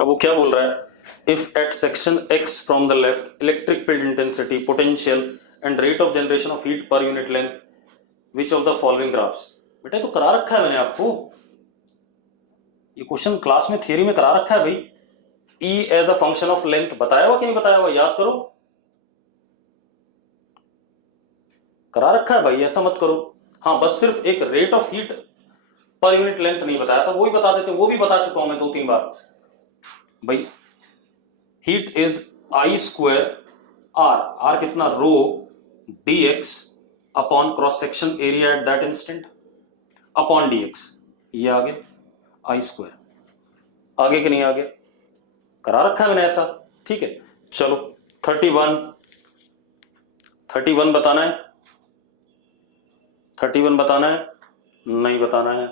अब वो क्या बोल रहा है, if at section X from the left electric field intensity potential and rate of generation of heat per unit length which of the following graphs. बेटा तो करा रखा है मैंने आपको, ये क्वेश्चन क्लास में थियरी में करा रखा है भाई। E as a function of length बताया हुआ कि नहीं बताया हुआ, याद करो। करा रखा है भाई, ऐसा मत करो। हाँ बस सिर्फ एक rate of heat per unit length नहीं बताया था, वो ही बता देते, वो भी बता चुका हूं मैं 2-3 बार भाई। Heat is I square R कितना, रो dx upon cross section area at that instant upon dx। ये आगे I स्क्वायर, आगे कि नहीं आगे, करा रखा है मैंने ऐसा। ठीक है, चलो 31 बताना है, 31 बताना है, नहीं बताना है।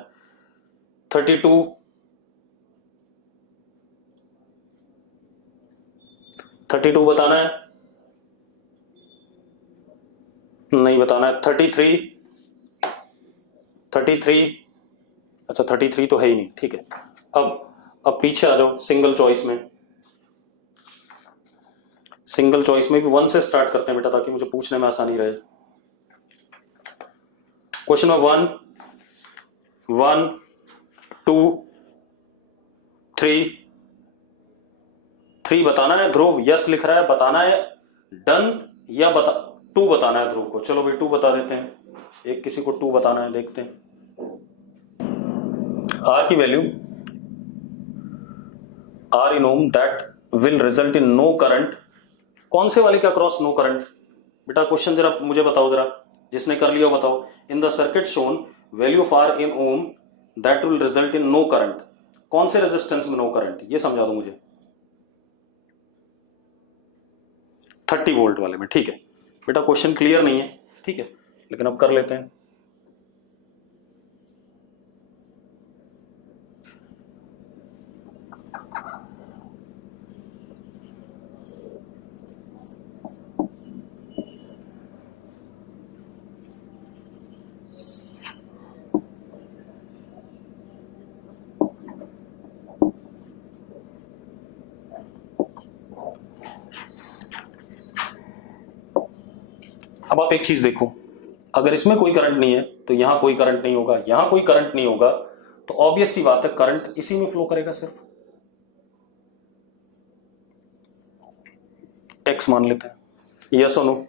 32 बताना है, नहीं बताना है। 33 33, अच्छा 33 तो है ही नहीं, ठीक है। अब पीछे आ जाओ सिंगल चॉइस में। सिंगल चॉइस में भी 1 से स्टार्ट करते हैं बेटा, ताकि मुझे पूछने में आसानी रहे। क्वेश्चन नंबर 1, 2, 3 बताना है। ध्रुव यस लिख रहा है, बताना है डन या 2 बताना है ध्रुव को। चलो भाई 2 बता देते हैं, एक किसी को 2 बताना है, देखते हैं। आर की value, R in ohm that will result in no current. कौन से वाले का क्रॉस नो करंट बेटा? क्वेश्चन जरा मुझे बताओ, जरा जिसने कर लिया बताओ। In the circuit shown value of R in ohm that will result in no current. कौन से रेजिस्टेंस में नो करंट, ये समझा दो मुझे। 30 वोल्ट वाले में, ठीक है बेटा। क्वेश्चन क्लियर नहीं है, ठीक है, लेकिन अब कर लेते हैं। अब आप एक चीज देखो, अगर इसमें कोई करंट नहीं है तो यहां कोई करंट नहीं होगा, यहां कोई करंट नहीं होगा, तो ऑब्वियस सी बात है करंट इसी में फ्लो करेगा सिर्फ। एक्स मान लेते हैं, यस और नो,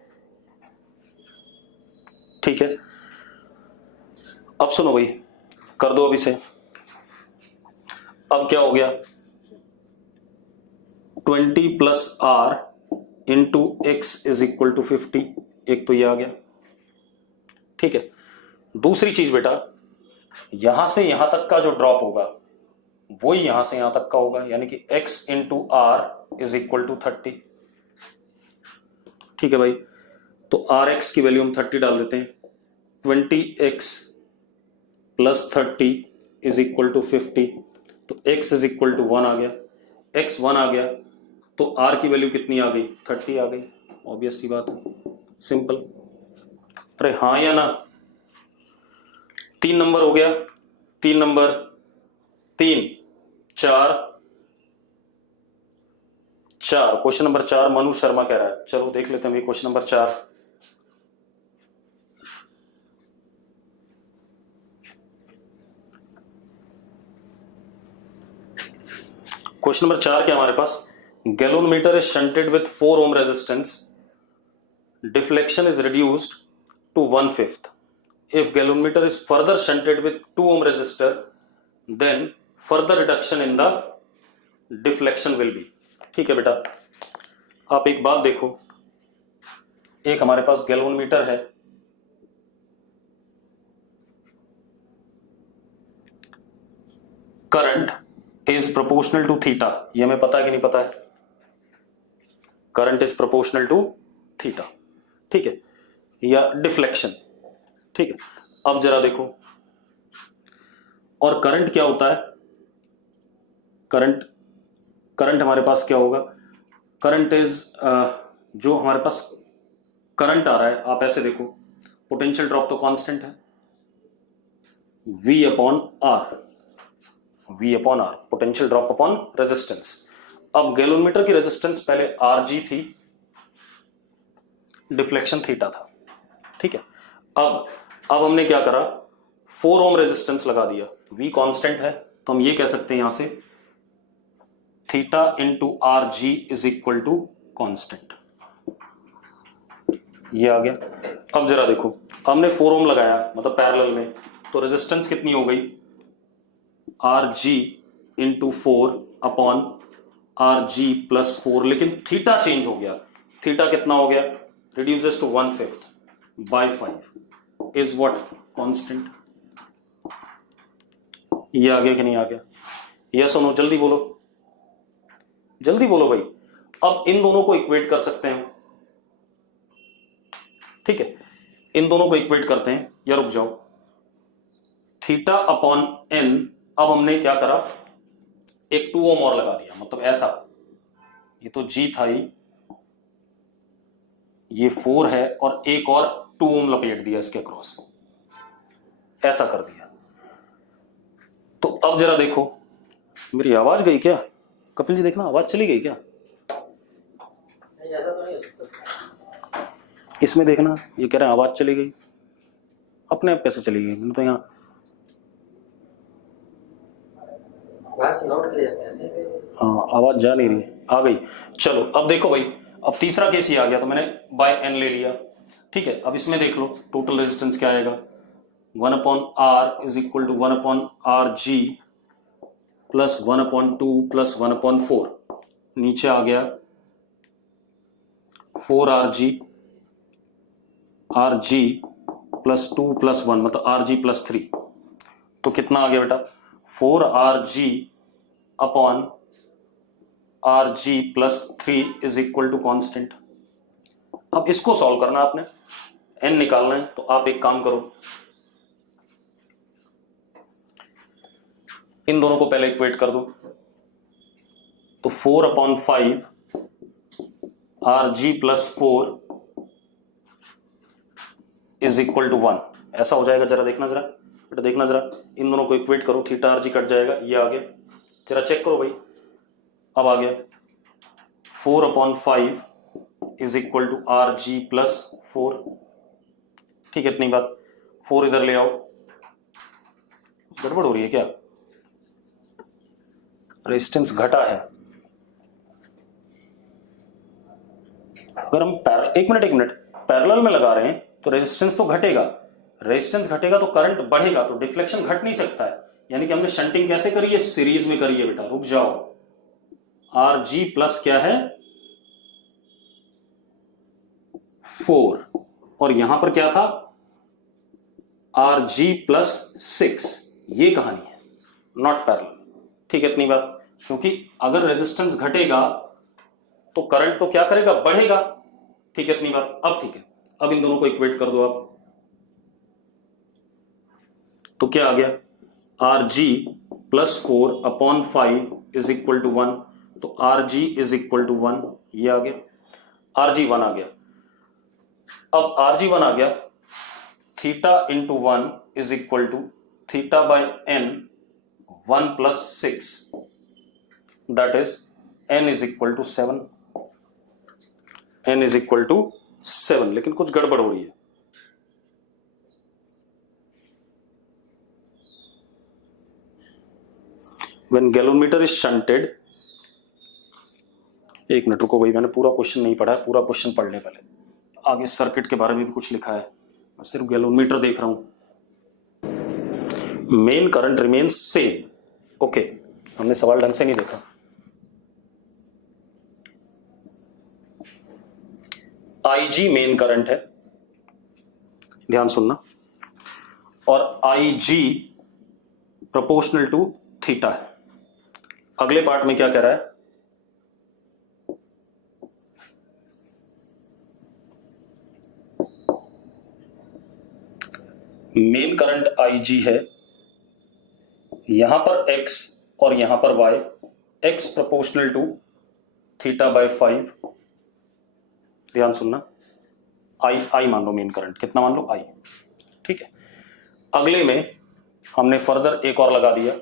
ठीक है। अब सुनो भाई, कर दो अब इसे। अब क्या हो गया, 20 plus R into x is equal to 50। एक तो ये आ गया, ठीक है। दूसरी चीज बेटा, यहां से यहां तक का जो ड्रॉप होगा वो ही यहां से यहां तक का होगा, यानी कि x into R is equal to 30, ठीक है भाई। तो आर एक्स की वैल्यू हम 30 डाल देते हैं। 20x plus 30 is equal to 50, तो x इज इक्वल टू 1 आ गया। x 1 आ गया तो r की वैल्यू कितनी आ गई, 30 आ गई। ऑब्वियस सी बात है, सिंपल। अरे हाँ या ना? 3 नंबर हो गया, 3 number, 3, 4, 4। Question number 4 Manu Sharma कह रहा है। चलो देख लेते हैं ये क्वेश्चन नंबर 4। क्वेश्चन नंबर 4 क्या हमारे पास, galvanometer is shunted with 4 ohm resistance, deflection is reduced to 1/5. If galvanometer is further shunted with 2 ohm resistor, then further reduction in the deflection will be। ठीक है बेटा, आप एक बात देखो, एक हमारे पास गैल्वेनोमीटर है, current is proportional to theta. ये हमें पता है कि नहीं पता है? Current is proportional to theta, ठीक है, या डिफ्लेक्शन, ठीक है। अब जरा देखो, और करंट क्या होता है? करंट हमारे पास क्या होगा? करंट इज जो हमारे पास करंट आ रहा है, आप ऐसे देखो, पोटेंशियल ड्रॉप तो कांस्टेंट है, V upon R, potential drop upon resistance. अब गैल्वेनोमीटर की रेजिस्टेंस पहले Rg थी, डिफ्लेक्शन थीटा था, ठीक है। अब हमने क्या करा, 4 ओम रेजिस्टेंस लगा दिया, V कांस्टेंट है, तो हम ये कह सकते हैं यहां से theta into R G is equal to constant. ये आ गया। अब जरा देखो, हमने 4 ओम लगाया, मतलब पैरेलल में, तो रेजिस्टेंस कितनी हो गई, are G into 4 upon are G plus 4, लेकिन थीटा चेंज हो गया। थीटा कितना हो गया, reduces to 1/5 by 5 is what, constant। ये आ गया कि नहीं आ गया? यस और नो, जल्दी बोलो, जल्दी बोलो भाई। अब इन दोनों को इक्वेट कर सकते हैं, ठीक है, इन दोनों को इक्वेट करते हैं, या रुक जाओ, थीटा अपॉन एन। अब हमने क्या करा, एक 2 ओम और लगा दिया, मतलब ऐसा, ये तो जी था ही, ये 4 है, और एक और 2 ओम लपेट दिया इसके अक्रॉस। ऐसा कर दिया। तो अब जरा देखो, मेरी आवाज गई क्या कपिल जी? देखना आवाज चली गई क्या? ऐसा तो नहीं हो सकता। इसमें देखना, ये कह रहे हैं आवाज चली गई। अपने आप कैसे चली गई? मैंने तो यहाँ हाँ आवाज जा नहीं रही, आ गई। चलो अब देखो भाई, अब तीसरा केस ही आ गया, तो मैंने बाय एन ले लिया। ठीक है, अब इसमें देख लो टोटल रेजिस्टेंस क्या आएगा, 1/r is equal to 1/rg plus 1/2 plus 1/4। नीचे आ गया 4rg, rg प्लस 2 प्लस 1 मतलब rg प्लस 3। तो कितना आ गया बेटा? 4rg upon rg plus 3 is equal to constant. अब इसको सॉल्व करना आपने, n निकालना है। तो आप एक काम करो, इन दोनों को पहले इक्वेट कर दो। तो 4/5 rg plus 4 is equal to 1, ऐसा हो जाएगा। जरा देखना, जरा बेटा देखना, जरा इन दोनों को इक्वेट करो, थीटा rg कट जाएगा, ये आ गया। जरा चेक करो भाई, अब आ गया 4/5 is equal to rg plus 4। ठीक है, इतनी बात। 4 इधर ले आओ। गड़बड़ हो रही है क्या? रेजिस्टेंस घटा है। अगर हम एक मिनट पैरेलल में लगा रहे हैं तो रेजिस्टेंस तो घटेगा, रेजिस्टेंस घटेगा तो करंट बढ़ेगा, तो डिफ्लेक्शन घट नहीं सकता है। यानी कि हमने शंटिंग कैसे करी है? सीरीज में करी है बेटा। रुक जाओ, Rg प्लस क्या है? 4, और यहां पर क्या था? Rg plus 6। ये कहानी है, नॉट पैरेलल। ठीक है, इतनी बात। क्योंकि अगर रेजिस्टेंस घटेगा तो करंट तो क्या करेगा? बढ़ेगा। ठीक है, इतनी बात। अब ठीक है, अब इन दोनों को इक्वेट कर दो आप। तो क्या आ गया? Rg plus 4 upon 5 is equal to 1। तो Rg इज इक्वल टू 1, ये आ गया। Rg 1 आ गया। अब Rg 1 आ गया, theta into 1 is equal to theta by n 1 plus 6, that is n is equal to 7। n is equal to 7, लेकिन कुछ गड़बड़ हो रही है। When galvanometer is shunted, एक मिनट रुको भाई, मैंने पूरा क्वेश्चन नहीं पढ़ा है, पूरा क्वेश्चन पढ़ ले पहले। आगे सर्किट के बारे में भी कुछ लिखा है, मैं सिर्फ गैल्वेनोमीटर देख रहा हूं। Main current remains same. Okay, हमने सवाल ढंग से नहीं देखा। IG मेन करंट है, ध्यान सुनना, और IG प्रोपोर्शनल टू थीटा है। अगले पार्ट में क्या कह रहा है? मेन करंट IG है, यहां पर X और यहां पर Y, X proportional to theta by 5। ध्यान सुनना, I मान लो मेन करंट, कितना मान लो? I। ठीक है, अगले में हमने फर्दर एक और लगा दिया,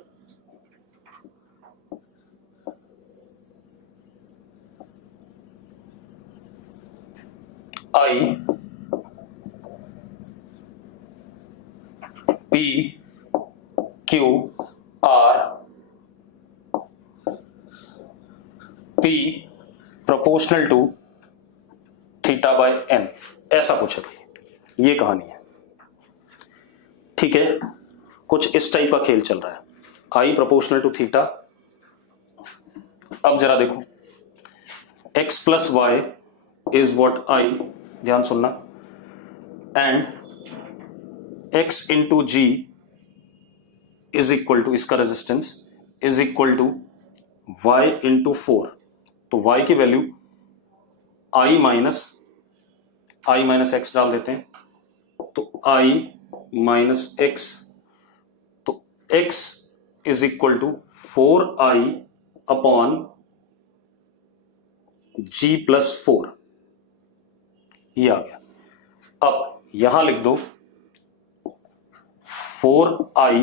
I P Q R P proportional to theta by n, ऐसा कुछ है भाई, ये कहानी है। ठीक है, कुछ इस टाइप का खेल चल रहा है। I proportional to theta. अब जरा देखो, x plus y is what I, ध्यान सुनना, and x into G is equal to, इसका resistance is equal to y into 4। तो y की वैल्यू I माइनस एक्स डाल देते हैं, तो I माइनस एक्स, तो x is equal to 4I upon G plus 4, ये आ गया। अब यहां लिख दो 4i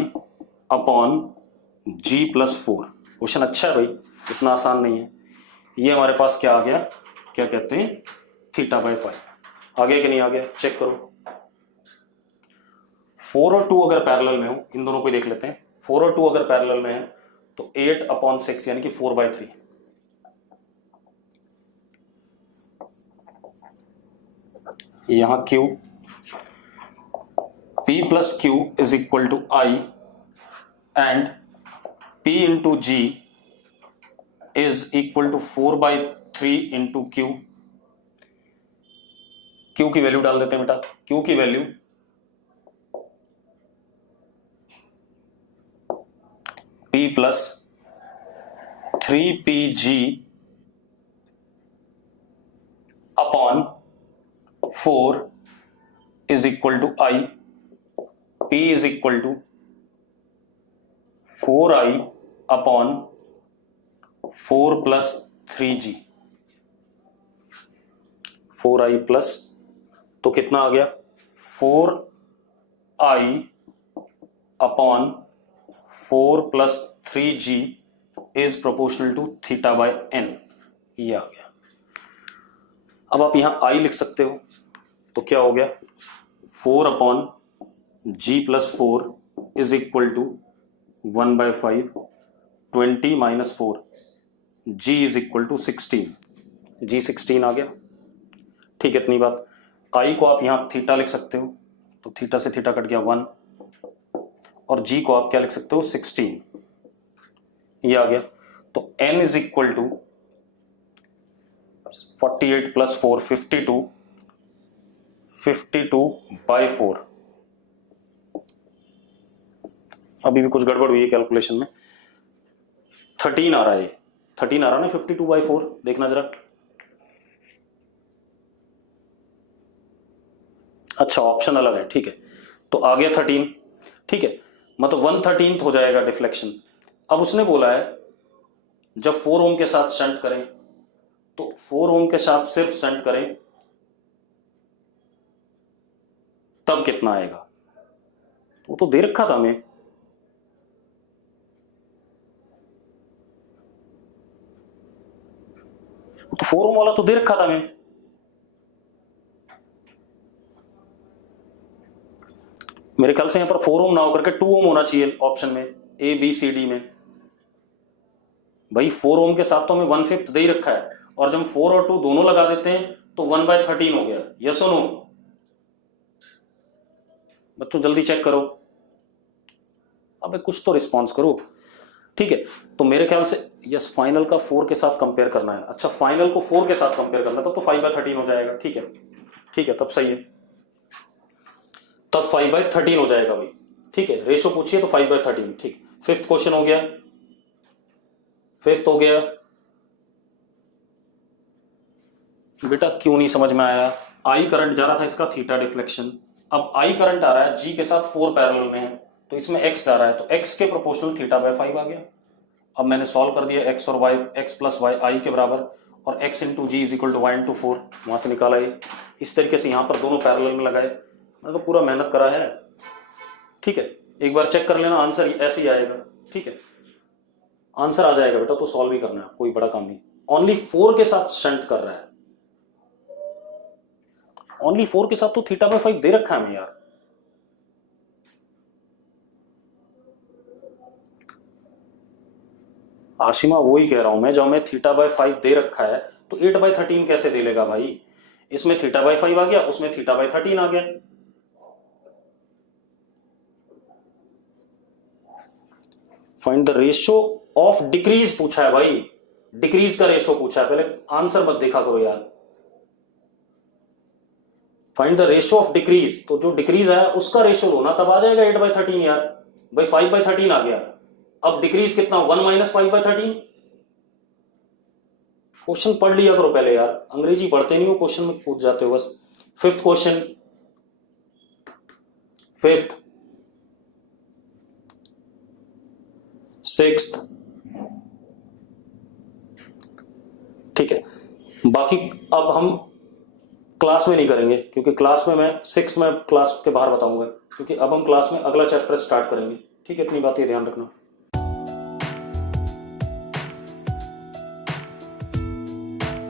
upon g plus 4। Question अच्छा है भाई, इतना आसान नहीं है। ये हमारे पास क्या आ गया, क्या कहते हैं, थीटा बाय 5। आ गया कि नहीं आ गया, चेक करो। 4 और 2 अगर पैरेलल में हो, इन दोनों को देख लेते हैं। 4 और 2 अगर पैरेलल में है तो 8 अपॉन 6 यानी कि 4/3। यहां Q, P plus Q is equal to I and P into G is equal to 4/3 into Q। Q की वैल्यू डाल देते हैं बेटा। Q की value P plus 3PG upon 4 is equal to I। P is equal to 4I upon 4 plus 3G। 4I plus, तो कितना आ गया, 4I upon 4 plus 3G is proportional to theta by n। ये आ गया। अब आप यहां I लिख सकते हो, तो क्या हो गया, 4 upon G plus 4 is equal to 1/5, 20 minus 4, G is equal to 16। G 16 आ गया। ठीक है, इतनी बात। I को आप यहां थीटा लिख सकते हो, तो थीटा से थीटा कट गया 1, और G को आप क्या लिख सकते हो, 16। ये आ गया। तो N is equal to 48 plus 4 52, 52/4। अभी भी कुछ गड़बड़ हुई है कैलकुलेशन में। 13 आ रहा है, 13 आ रहा ना 52/4, देखना जरा। अच्छा, ऑप्शन अलग है, ठीक है। तो आ गया 13, ठीक है, मतलब 1/13 हो जाएगा डिफ्लेक्शन। अब उसने बोला है जब 4 ओम के साथ शंट करें, तो 4 ओम के साथ सिर्फ शंट करें तब कितना आएगा, वो तो दे रखा था हमें। तो 4 ओम वाला तो दे रखा था हमें। मेरे ख्याल से यहां पर 4 ओम ना होकर के 2 ओम होना चाहिए ऑप्शन में, ए बी सी डी में। भाई 4 ओम के साथ तो हमें 1/5 दे ही रखा है, और जब 4 और 2 दोनों लगा देते हैं तो 1/13 हो गया। यस और नो बच्चों, जल्दी चेक करो। अबे कुछ तो रिस्पॉन्स करो। ठीक है, तो मेरे ख्याल से यस, फाइनल का 4 के साथ कंपेयर करना है। अच्छा, फाइनल को 4 के साथ कंपेयर करना है, तब तो 5/13 हो जाएगा। ठीक है, ठीक है, तब सही है, तब 5/13 हो जाएगा भाई। ठीक है, रेशो पूछिए तो 5/13। ठीक, फिफ्थ क्वेश्चन हो गया, फिफ्थ हो गया। बेटा क्यों नहीं समझ में आया, आई करंट जा रहा था, इसका थीटा डिफ्लेक्शन। अब आई करंट आ रहा है, जी के साथ 4 पैरेलल में है, तो इसमें एक्स जा रहा है, तो एक्स के प्रोपोर्शनल थीटा बाय 5 आ गया। अब मैंने सॉल्व कर दिया, एक्स और y, x plus y I के बराबर, और x into G is equal to y into 4, वहां से निकाला ये। इस तरीके से यहां पर दोनों पैरेलल में लगाए। मैंने तो पूरा मेहनत करा है। ठीक है, एक बार चेक कर लेना, आंसर ऐसे ही आएगा। ठीक है, आंसर आ जाएगा बेटा, तो सॉल्व ही करना है, कोई बड़ा काम नहीं। ओनली 4 के साथ शंट कर रहा है, ओनली 4 के साथ तो थीटा बाय 5 दे रखा है हमें यार। आशिमा वही कह रहा हूं मैं, जब हमें थीटा बाय 5 दे रखा है तो 8/13 कैसे दे लेगा भाई। इसमें थीटा बाय 5 आ गया, उसमें थीटा बाय 13 आ गया। Find the ratio of decrease पूछा है भाई, डिक्रीज का रेशो पूछा है। पहले आंसर मत देखा करो यार। Find the ratio of decrease, तो जो डिक्रीज है उसका रेशो लो ना, तब आ जाएगा 8/13 यार। भाई 5/13 आ गया, अब डिक्रीज कितना, 1 माइनस 5/13। क्वेश्चन पढ़ लिया करो पहले यार, अंग्रेजी पढ़ते नहीं हो, क्वेश्चन में पूछ जाते हो बस। फिफ्थ क्वेश्चन, फिफ्थ, सिक्स्थ, ठीक है। बाकी अब हम क्लास में नहीं करेंगे, क्योंकि क्लास में मैं 6 में क्लास के बाहर बताऊंगा, क्योंकि अब हम क्लास में अगला चैप्टर स्टार्ट करेंगे। ठीक है, इतनी बात ये ध्यान रखना।